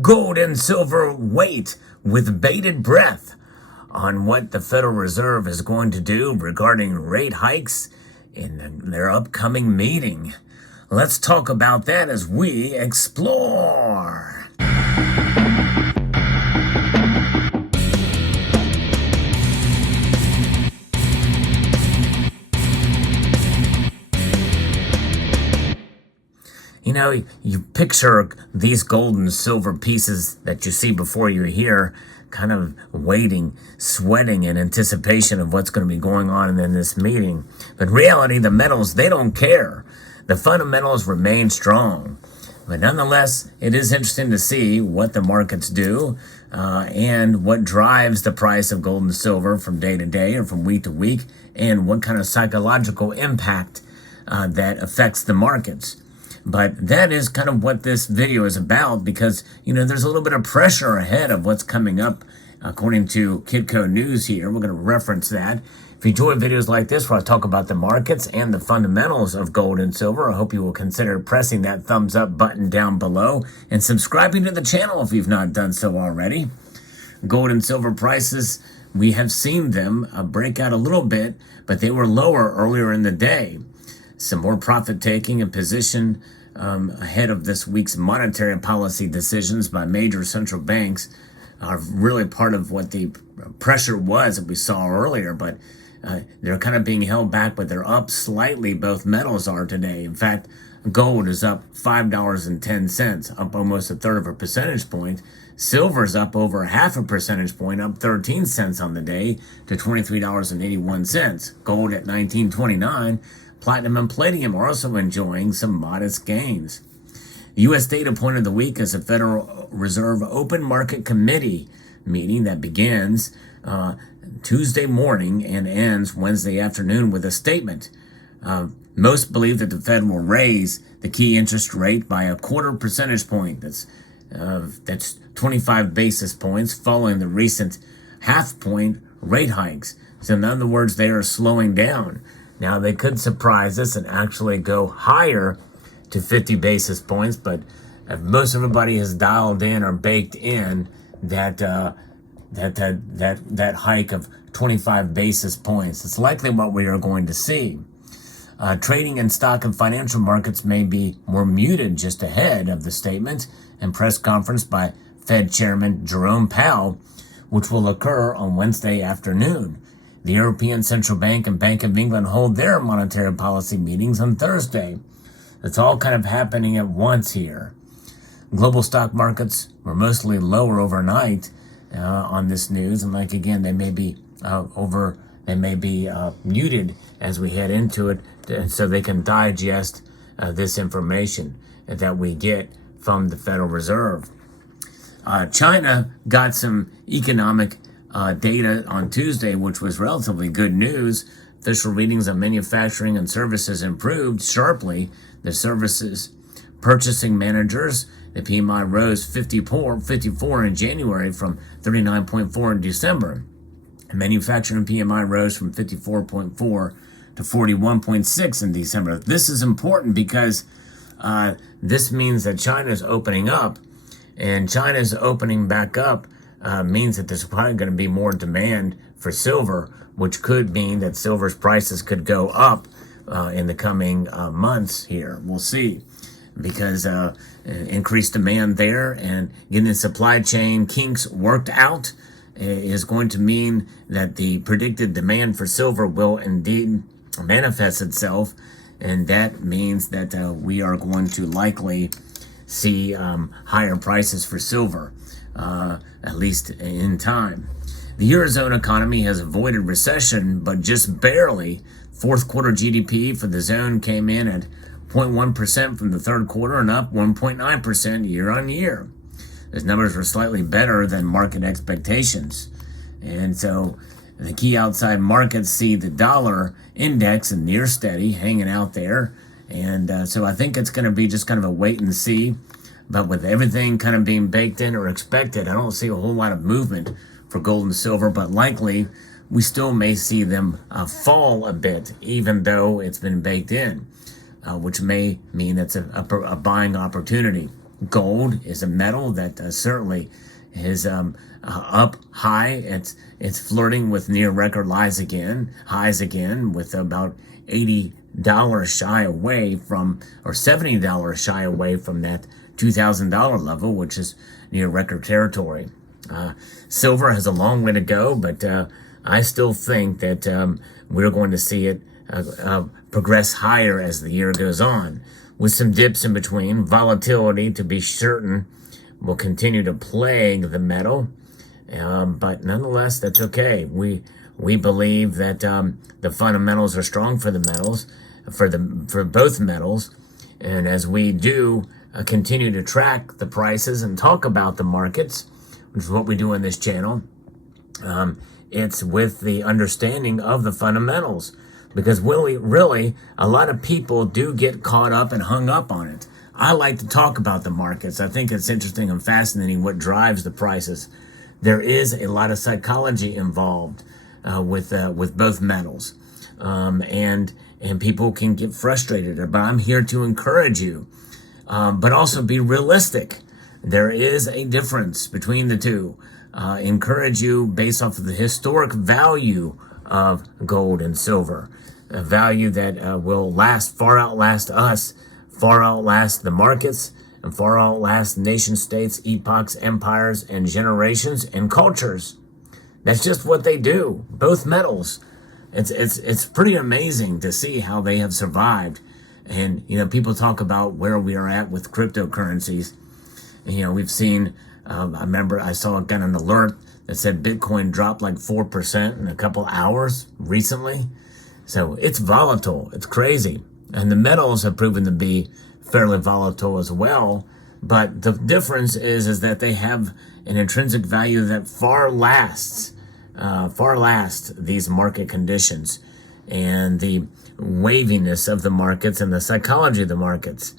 Gold and silver wait with bated breath on what the Federal Reserve is going to do regarding rate hikes in their upcoming meeting. Let's talk about that as we explore. You know, you picture these gold and silver pieces that you see before you here, kind of waiting, sweating in anticipation of what's going to be going on in this meeting. But in reality, the metals, they don't care. The fundamentals remain strong. But nonetheless, it is interesting to see what the markets do and what drives the price of gold and silver from day to day or from week to week, and what kind of psychological impact that affects the markets. But that is kind of what this video is about, because, you know, there's a little bit of pressure ahead of what's coming up, according to Kitco News here. We're going to reference that. If you enjoy videos like this where I talk about the markets and the fundamentals of gold and silver, I hope you will consider pressing that thumbs up button down below and subscribing to the channel if you've not done so already. Gold and silver prices, we have seen them break out a little bit, but they were lower earlier in the day. Some more profit-taking and position ahead of this week's monetary policy decisions by major central banks are really part of what the pressure was that we saw earlier, but they're kind of being held back, but they're up slightly. Both metals are today. In fact, gold is up $5.10, up almost a third of a percentage point. Silver is up over half a percentage point, up 13 cents on the day to $23.81. Gold at $19.29. Platinum and palladium are also enjoying some modest gains. The U.S. data point of the week is a Federal Reserve Open Market Committee meeting that begins Tuesday morning and ends Wednesday afternoon with a statement. Most believe that the Fed will raise the key interest rate by a quarter percentage point. That's 25 basis points following the recent half-point rate hikes. So in other words, they are slowing down. Now, they could surprise us and actually go higher to 50 basis points, but most everybody has dialed in or baked in that hike of 25 basis points. It's likely what we are going to see. Trading in stock and financial markets may be more muted just ahead of the statement and press conference by Fed Chairman Jerome Powell, which will occur on Wednesday afternoon. The European Central Bank and Bank of England hold their monetary policy meetings on Thursday. It's all kind of happening at once here. Global stock markets were mostly lower overnight on this news, and again, they may be muted as we head into it, so they can digest this information that we get from the Federal Reserve. China got some economic data on Tuesday, which was relatively good news. Official readings on manufacturing and services improved sharply. The services purchasing managers, the PMI rose 54 in January from 39.4 in December. Manufacturing PMI rose from 54.4 to 41.6 in December. This is important because this means that China is opening up, and China's opening back up means that there's probably going to be more demand for silver, which could mean that silver's prices could go up in the coming months here. We'll see, because increased demand there and getting the supply chain kinks worked out is going to mean that the predicted demand for silver will indeed manifest itself, and that means that we are going to likely see higher prices for silver, at least in time. The Eurozone economy has avoided recession, but just barely. Fourth quarter GDP for the zone came in at 0.1% from the third quarter and up 1.9% year on year. Those numbers were slightly better than market expectations. And so the key outside markets see the dollar index and near steady hanging out there. And so I think it's going to be just kind of a wait and see. But with everything kind of being baked in or expected, I don't see a whole lot of movement for gold and silver, but likely we still may see them fall a bit, even though it's been baked in, which may mean that's a buying opportunity. Gold is a metal that certainly is up high. It's flirting with near record highs again, with about $80 shy away from, or $70 shy away from that $2,000 level, which is near record territory. Silver has a long way to go, but I still think that we're going to see it progress higher as the year goes on, with some dips in between. Volatility, to be certain, will continue to plague the metal, but nonetheless, that's okay. We believe that the fundamentals are strong for the metals, for both metals, and as we do continue to track the prices and talk about the markets, which is what we do on this channel, it's with the understanding of the fundamentals, because really, a lot of people do get caught up and hung up on it. I like to talk about the markets. I think it's interesting and fascinating what drives the prices. There is a lot of psychology involved with both metals, and people can get frustrated. But I'm here to encourage you, but also be realistic. There is a difference between the two. Encourage you based off of the historic value of gold and silver, a value that will far outlast us, far outlast the markets, and far outlast nation states, epochs, empires, and generations and cultures. That's just what they do. Both metals. It's pretty amazing to see how they have survived. And people talk about where we are at with cryptocurrencies. And, we've seen. I remember I got an alert that said Bitcoin dropped like 4% in a couple hours recently. So it's volatile. It's crazy. And the metals have proven to be fairly volatile as well. But the difference is that they have an intrinsic value that far lasts these market conditions and the waviness of the markets and the psychology of the markets.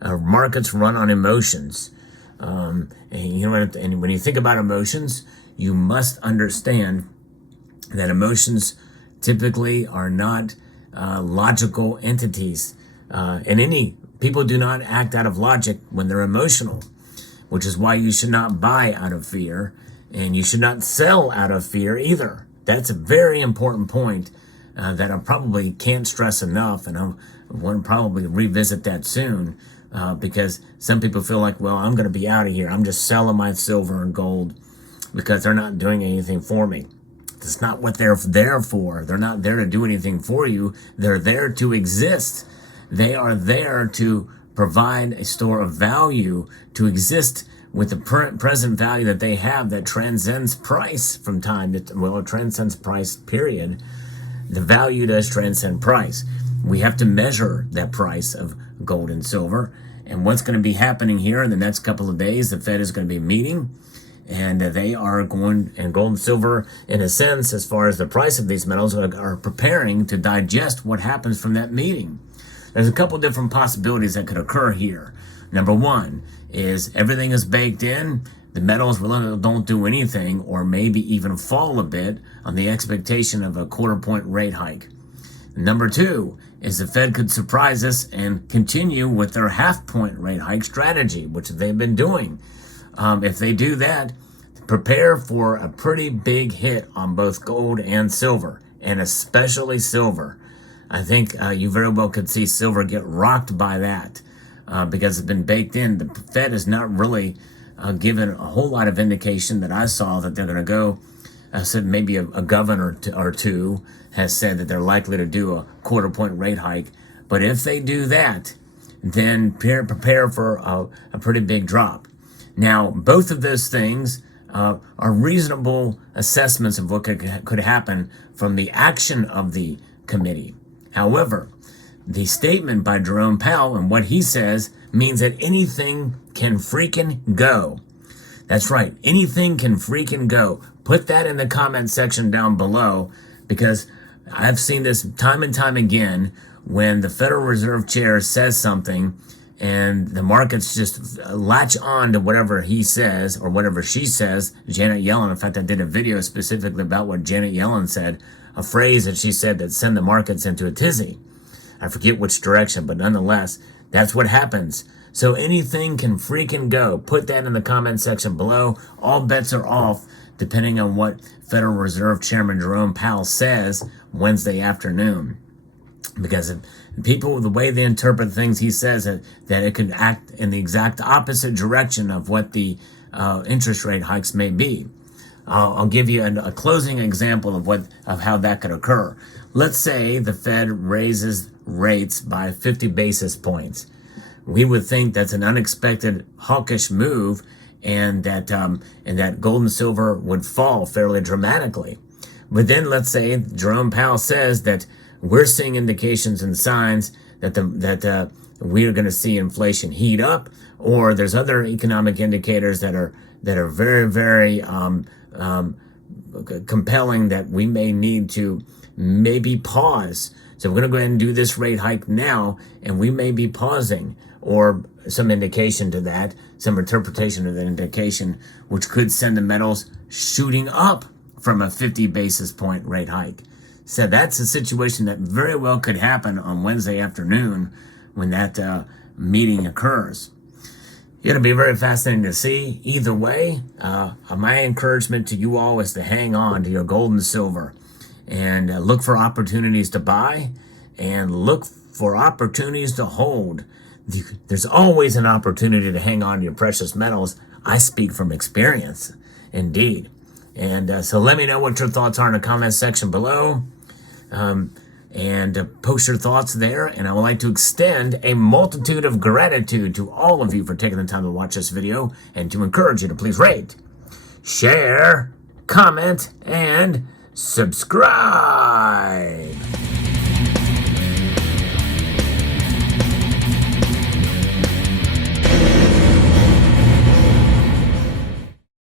Markets run on emotions. And when you think about emotions, you must understand that emotions typically are not logical entities. People do not act out of logic when they're emotional, which is why you should not buy out of fear, and you should not sell out of fear either. That's a very important point that I probably can't stress enough, and I want to probably revisit that soon. Because some people feel like, well, I'm going to be out of here. I'm just selling my silver and gold because they're not doing anything for me. That's not what they're there for. They're not there to do anything for you. They're there to exist. They are there to provide a store of value, to exist with the present value that they have that transcends price from time to, it transcends price, period. The value does transcend price. We have to measure that price of gold and silver. And what's going to be happening here in the next couple of days, the Fed is going to be meeting, and they are going, and gold and silver, in a sense, as far as the price of these metals, are preparing to digest what happens from that meeting. There's a couple different possibilities that could occur here. Number one is everything is baked in. The metals really don't do anything, or maybe even fall a bit on the expectation of a quarter-point rate hike. Number two is the Fed could surprise us and continue with their half-point rate hike strategy, which they've been doing. If they do that, prepare for a pretty big hit on both gold and silver, and especially silver. I think you very well could see silver get rocked by that because it's been baked in. The Fed has not really given a whole lot of indication that I saw that they're going to go. I said maybe a governor or two has said that they're likely to do a quarter-point rate hike. But if they do that, then prepare for a pretty big drop. Now, both of those things are reasonable assessments of what could happen from the action of the committee. However, the statement by Jerome Powell and what he says means that anything can freaking go. That's right. Anything can freaking go. Put that in the comment section down below, because I've seen this time and time again when the Federal Reserve Chair says something and the markets just latch on to whatever he says or whatever she says. Janet Yellen, in fact, I did a video specifically about what Janet Yellen said, a phrase that she said that sent the markets into a tizzy. I forget which direction, but nonetheless, that's what happens. So anything can freaking go. Put that in the comment section below. All bets are off depending on what Federal Reserve Chairman Jerome Powell says Wednesday afternoon. Because people, the way they interpret things, he says that it could act in the exact opposite direction of what the interest rate hikes may be. I'll give you a closing example of how that could occur. Let's say the Fed raises rates by 50 basis points. We would think that's an unexpected hawkish move, and that gold and silver would fall fairly dramatically. But then let's say Jerome Powell says that we're seeing indications and signs that we are going to see inflation heat up, or there's other economic indicators that are very, very compelling that we may need to maybe pause. So we're going to go ahead and do this rate hike now, and we may be pausing, or some indication to that, some interpretation of that indication, which could send the metals shooting up from a 50 basis point rate hike. So that's a situation that very well could happen on Wednesday afternoon when that meeting occurs. It'll be very fascinating to see. Either way, my encouragement to you all is to hang on to your gold and silver and look for opportunities to buy and look for opportunities to hold. There's always an opportunity to hang on to your precious metals. I speak from experience, indeed. And so let me know what your thoughts are in the comment section below. And post your thoughts there. And I would like to extend a multitude of gratitude to all of you for taking the time to watch this video, and to encourage you to please rate, share, comment, and subscribe.